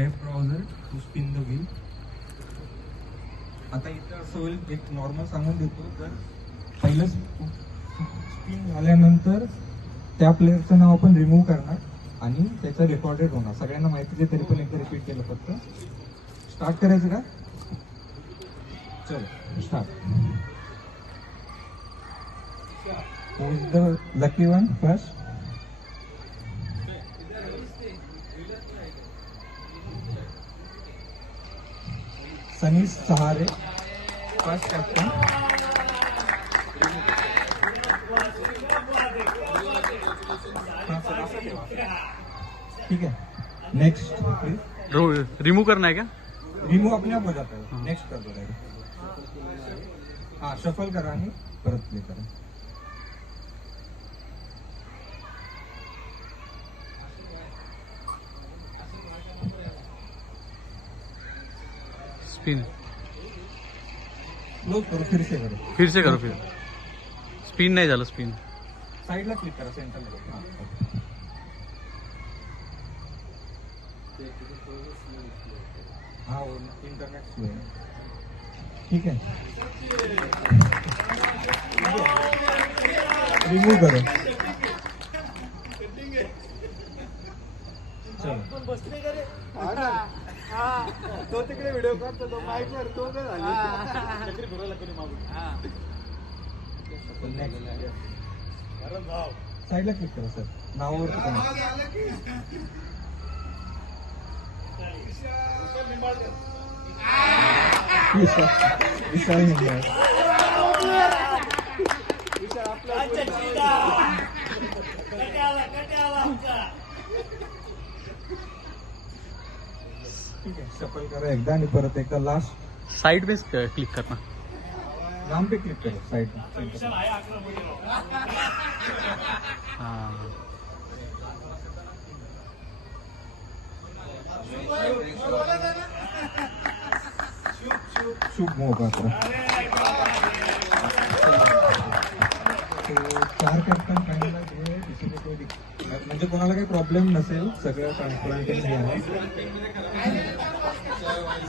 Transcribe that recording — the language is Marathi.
Web browser to spin the wheel. आता इथं असं होईल, एक नॉर्मल सांगून देतो. जर पहिलं स्पिन झाल्यानंतर त्या प्लेअरचं नाव आपण रिमूव्ह करणार आणि त्याचं रेकॉर्डेड होणार. सगळ्यांना माहितीच आहे, तरी पण एकदा रिपीट केलं. फक्त स्टार्ट करायचं का? चलो start. Who's the lucky one first? Sunny Sahare, first captain. ठीक है, नेक्स्ट. रिमूव करना है क्या? रिमूव अपने आप हो जाता है. नेक्स्ट कर दो. हाँ, शफल करा आणि परत प्ले करा. स्पिन क्लोज करो, फिर से करो. फिर से करो. फिर स्पिन नाही झालं. स्पिन साइडला क्लिक करा, सेंटरला. हाँ, वो इंटरनेट स्लो है. ठीक है, रिमूव करो. चलो तो तिकडे व्हिडिओ करतो, तो माईक वर तो काय झाली. साइडला क्लिक करा सर. नावावर विशाल निंबाळ. ठीक आहे, शफल करा एकदा आणि परत एकदा लास्ट. साइड में क्लिक करना. नाम पे क्लिक करो साइड. हाँ. शुभ मोहपात्र. चार कॅप्टन फायनल म्हणजे कोणाला काही प्रॉब्लेम नसेल, सगळं ट्रान्सपरंट आहे.